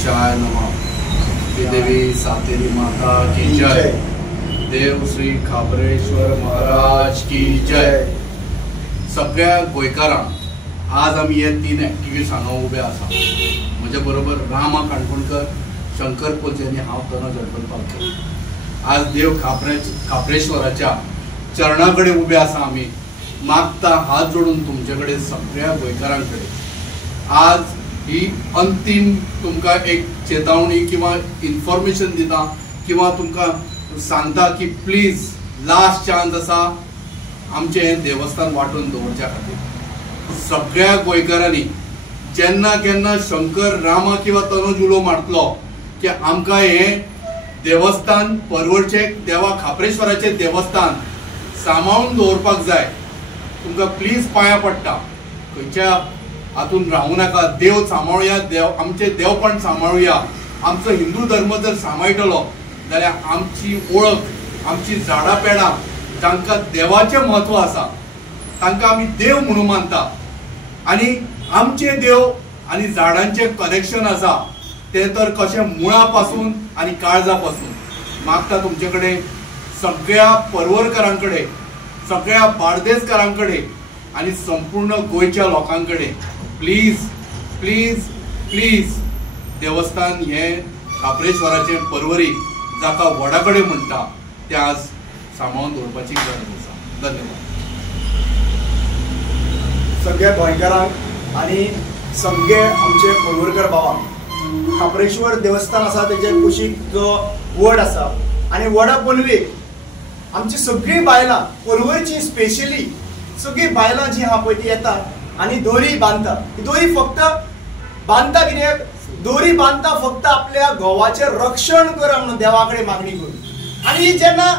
गणेशाय नमः। देवी सातेरी माता की जय। देव श्री खापरेश्वर महाराज की जय। सगळ्या गोंयकारांक आज आमी हे 3 एक्टिविस्ट हांगा उबे आसा। म्हजे बरोबर रामा काणकोणकर, शंकर कोलचे आनी हांव तनज अडपणपालकर। आज देव खापरेश्वराच्या चरणा कडेन उबे आसा। आमी मागता हात जोडून तुमचे कडेन सगळ्या गोंयकारां कडेन आज ही अंतिम तुमकां एक चेतावणी किंवा इन्फॉर्मेशन दिता किंवा तुमकां सांगता की प्लीज लास्ट चान्स आसा आमचें हें देवस्थान वांटून दवरच्या खातीर। सगळ्या गोंयकारांनी जेन्ना केन्ना शंकर रामा किंवा तनूज उलो मारतलो की आमकां हें देवस्थान परवडचें, देवा खापरेश्वराचें देवस्थान सांबाळून दवरपाक जाय, तुमकां प्लीज पांयां पडटा, खंयच्या हातून रावूं नाका। देव सांबाळुया, देव आमचें देवपण सांबाळुया। आमचो हिंदू धर्म जर सांबाळटलो जाल्यार आमची ओळख, आमची झाडां पेडां जांकां देवाचें म्हत्व आसा तांकां आमी देव म्हणून मानता, आनी आमचे देव आनी झाडांचें कनेक्शन आसा तें तर कशें मुळा पासून आनी काळजा पासून। मागता तुमचे कडेन सगळ्या परवरकारां कडेन, सगळ्या बार्देसकारां कडेन आनी संपूर्ण गोंयच्या लोकां कडेन प्लीज प्लीज प्लीज देवस्थान हें खापरेश्वराचें परवरी जाका व्हडा कडेन म्हणटा तें आज सांबाळून दवरपाची गरज आसा। धन्यवाद। सगळ्या गोंयकारांक आनी सगळे आमचे परवरकर भावांक खापरेश्वर देवस्थान आसा तेजे कुशीक जो वड आसा आनी वडा पनवेक आमची सगळीं बायलां परवरची स्पेशली सगळीं बायलां जी आहा पळय ती येतात आनी दोरी बांदता। ही दोरी फक्त बांदता कित्याक? दोरी बांदता फक्त आपल्या घोवाचें रक्षण कर म्हणून देवा कडेन मागणी करून। आनी जेन्ना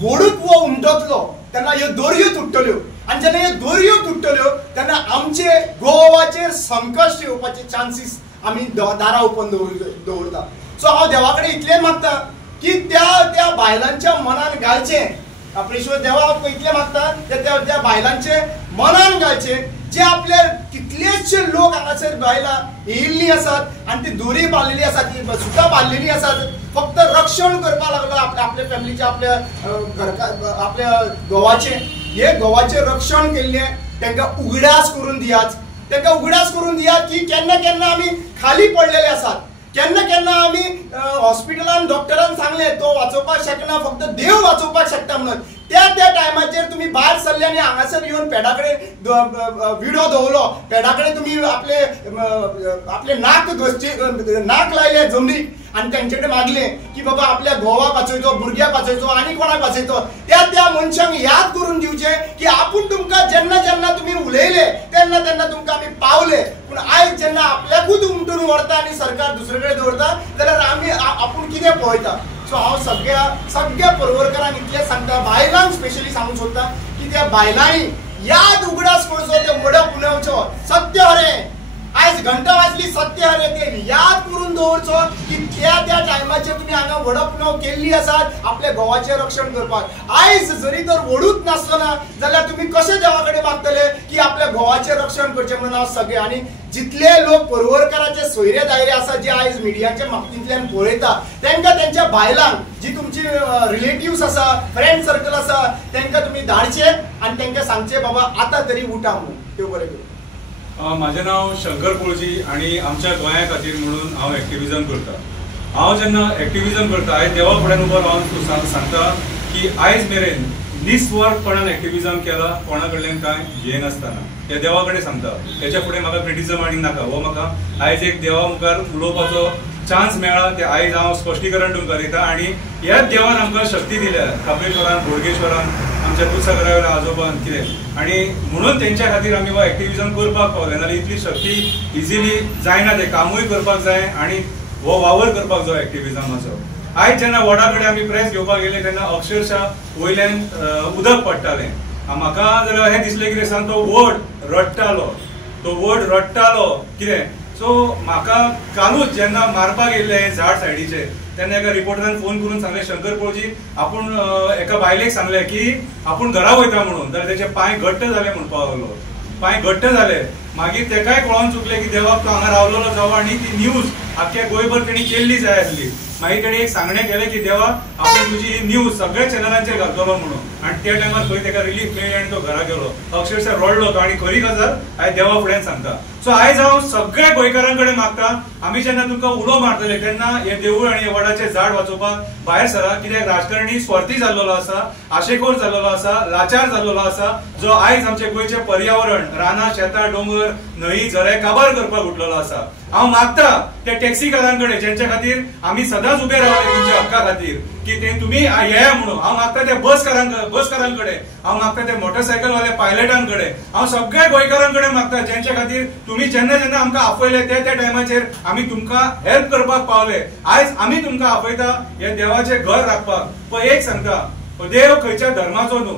व्हडूच वो उमटतलो तेन्ना ह्यो दोरयो तुटतल्यो, आनी जेन्ना ह्यो दोरयो तुटतल्यो तेन्ना आमचे गोवाचेर संकश्ट येवपाचे चान्सीस आमी दारां ओपन दवरता। सो हांव देवा कडेन इतलें मागता की त्या बायलांच्या मनान घालचें, खापरेश्वर देवा इतलें मागता त्या बायलांचे मनान घालचें जे आपले कितलेशे लोक हांगासर बायलां येयल्लीं आसात आनी ती दोरी बांदलेली आसा, ती सुतां बांदलेली आसात, फक्त रक्षण करपाक लागलो आपल्या फॅमिलीचे, आपल्या गोवाचें। हे गोवाचें रक्षण केल्लें तांकां उगडास करून दियात, तांकां उगडास करून दियात की केन्ना केन्ना आमी खाली पडलेले आसात, केन्ना केन्ना आमी हॉस्पिटलान डॉक्टरान सांगलें तो वाचोवपाक शकना, फक्त देव वाचोवपाक शकता म्हणून। त्या टायमाचेर तुमी भायर सरले आनी हांगासर येवन पेडा कडेन विडो दवरलो, पेडा कडेन तुमी आपले नाक लायले जमनीक आनी तेंचे कडेन मागलें की बाबा आपल्या घोवाक वाचयचो, भुरग्याक वाचयचो आनी कोणाक वाचयचो। त्या मनशांक याद करून दिवचें की आपूण तुमकां जेन्ना जेन्ना तुमी उलयले तेन्ना तेन्ना तुमकां आमी पावले, पूण आयज जेन्ना आपल्याकूच उमटून व्हरता आनी सरकार दुसरे कडेन दवरता जाल्यार आपूण कितें पळयता। सो हांव सगळ्या परवरकारांक इतलें सांगता, बायलांक स्पेशली सांगूंक सोदता की त्या बायलांनी याद उगडास करचो, ते व्हड पुनवचो, सत्य हरें आयज घंटा वाजली सत्य हरें ते याद करून दवरचो की त्या टायमाचेर तुमी हांगा व्हड पुनव केल्ली आसात आपल्या घोवाचें रक्षण करपाक। आयज जरी तर व्हडूच नासलो ना जाल्यार तुमी कशे देवा कडेन मागतले की आपल्या घोवाचें रक्षण करचें म्हणून। हांव सगळे आनी जितले लोक परवरकाराचे सोयरे दायरे आसा जे आयज मिडियाच्या माध्यमांतल्यान पळयता तांकां त्यांच्या बायलांक जी तुमची रिलेटिव्स आसा, फ्रेंड सर्कल आसा, तांकां तुमी धाडचे आनी तांकां सांगचे बाबा आतां तरी उठा म्हणून। देव बरें करूं। माझे नाव शंकर कोळजी आणि आमच्या गोंया खातीर म्हणून हांव एक्टिविजम करता। हांव जेन्ना एक्टिविजम करता आयज देवा फुड्यान उबो रावन सांगता की आयज मेरेन निस्वार्थपणान एक्टिविजम केला, कोणा कडल्यान कांय घेय नासतना, हे देवा कडेन सांगता। हेच्या फुडें म्हाका क्रिटिसिजम आनी नाका, हो म्हाका आयज एक देवा मुखार उलोवपाचो चान्स मेळ्ळा, ते आयज हांव स्पश्टीकरण तुमकां दिता। आनी ह्याच देवान आमकां शक्ती दिल्या, खापरेश्वरान, बोडगेश्वरान, आमच्या दुधसागरावेल्या आजोबान कितें, आनी म्हणून तेंच्या खातीर आमी हो एक्टिविजम करपाक पावले, नाल्यार इतली शक्ती इजिली जायना, ते कामूय करपाक जाय आनी हो वावर करपाक जाय एक्टिविजमाचो। आयज जेन्ना वडा कडेन आमी प्रेस घेवपाक गेले तेन्ना अक्षरशः वयल्यान उदक पडटालें। म्हाका जाल्यार हें दिसलें कितें सांग तो वड रडटालो कितें। सो म्हाका कालूच जेन्ना मारपाक येयल्ले हें झाड सायडीचे तेन्ना एका रिपोर्टरान फोन करून सांगलें शंकर कोळजी आपूण एका बायलेक सांगलें की आपूण घरा वयता म्हणून, जाल्यार तेचे पांय घट्ट जाले म्हणपाक लागलो, पांय घट्ट जाले मागीर तेकाय कळोन चुकले की देवाक तो हांगा रावलेलो जावो आनी ती न्यूज आख्ख्या गोंयभर तेणी केल्ली जाय आसली. मागीर तेणी एक सांगणें केलें की देवा आपूण तुजी ही न्यूज सगळ्या चॅनलांचेर घालतलो म्हणून. आनी त्या टायमार खंय तेका रिलीफ मेळ्ळी आनी तो घरा गेलो. अक्षरशः रडलो तो. आनी खरी गजाल हांवें देवा फुड्यान सांगता. सो आयज हांव सगळ्या गोंयकारां कडेन मागता आमी जेन्ना तुमकां उलो मारतले तेन्ना हे देवूळ आनी हे वडाचें झाड वाचोवपाक भायर सरा. कित्याक राजकारणी स्वार्थी जाल्लो आसा, आशेखोर जाल्लो आसा, लाचार जाल्लो आसा, जो आयज आमचे गोंयचें पर्यावरण रानां शेतां डोंगर न्हंय झरे काबार करपाक उठलेलो आसा. हांव मागता त्या टॅक्सीकारां कडेन जेंच्या खातीर आमी सदांच उबे रावले तुमच्या हक्का खातीर की ते तुमी येया म्हणून. हांव मागता त्या बसकारां कडेन, हांव मागता त्या मोटरसायकलवाल्या पायलटां कडेन, हांव सगळ्या गोंयकारां कडेन मागता जेंच्या खातीर तुमी जेन्ना जेन्ना आमकां आपयले त्या टायमाचेर आमी तुमकां हेल्प करपाक पावले. आयज आमी तुमकां आपयता हे देवाचें घर राखपाक. पण एक सांगता, हो देव खंयच्या धर्माचो न्हू,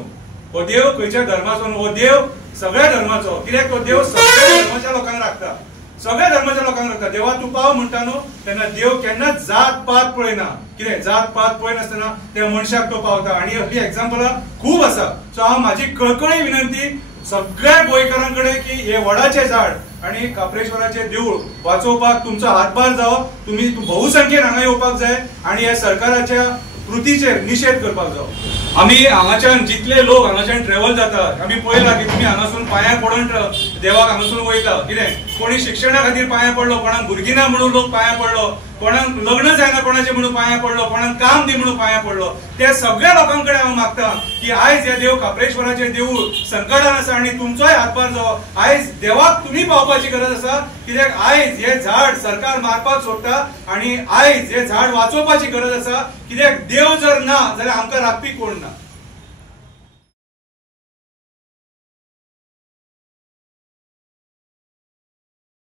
हो देव खंयच्या धर्माचो न्हू, हो देव सगळ्या धर्माचो. कित्याक तो देव सगळ्या धर्माच्या लोकांक राखता, सगळ्या धर्माच्या लोकांक राखता. देवा तूं पाव म्हणटा न्हू तेन्ना देव केन्नाच जात पात पळयना. कितें जात पात पळयनासतना त्या मनशाक तो पावता. आनी असली एग्जाम्पलां खूब आसा. सो हांव म्हाजी कळकळी विनंती सगळ्या गोंयकारां कडेन की हे वडाचें झाड आनी काप्रेश्वराचें देवूळ वाचोवपाक तुमचो हातभार जावो. तुमी भोवसंख्येन हांगा येवपाक जाय आनी ह्या सरकाराच्या कृतीचेर निशेध करपाक जावो. आमी हांगाच्यान जितले लोक हांगाच्यान ट्रॅव्हल जातात आमी पळयला की तुमी हांगासून पांयां पडून देवाक हांगासून वयता. कितें कोणी शिक्षणा खातीर पांयां पडलो, कोणाक भुरगीं ना म्हणून लोक पांयां पडलो, कोणाक लग्न जायना कोणाचें म्हणून पांयां पडलो, कोणाक काम दी म्हणून पांयां पडलो. त्या सगळ्या लोकां कडेन हांव मागता की आयज हे देव काप्रेश्वराचें देवूळ संकटान आसा आनी तुमचोय हातभार जावो. आयज देवाक तुमी पावपाची गरज आसा. कित्याक आयज हे झाड सरकार मारपाक सोदता आनी आयज हे झाड वाचोवपाची गरज आसा. कित्याक देव जर ना जाल्यार आमकां राखपी कोण ना.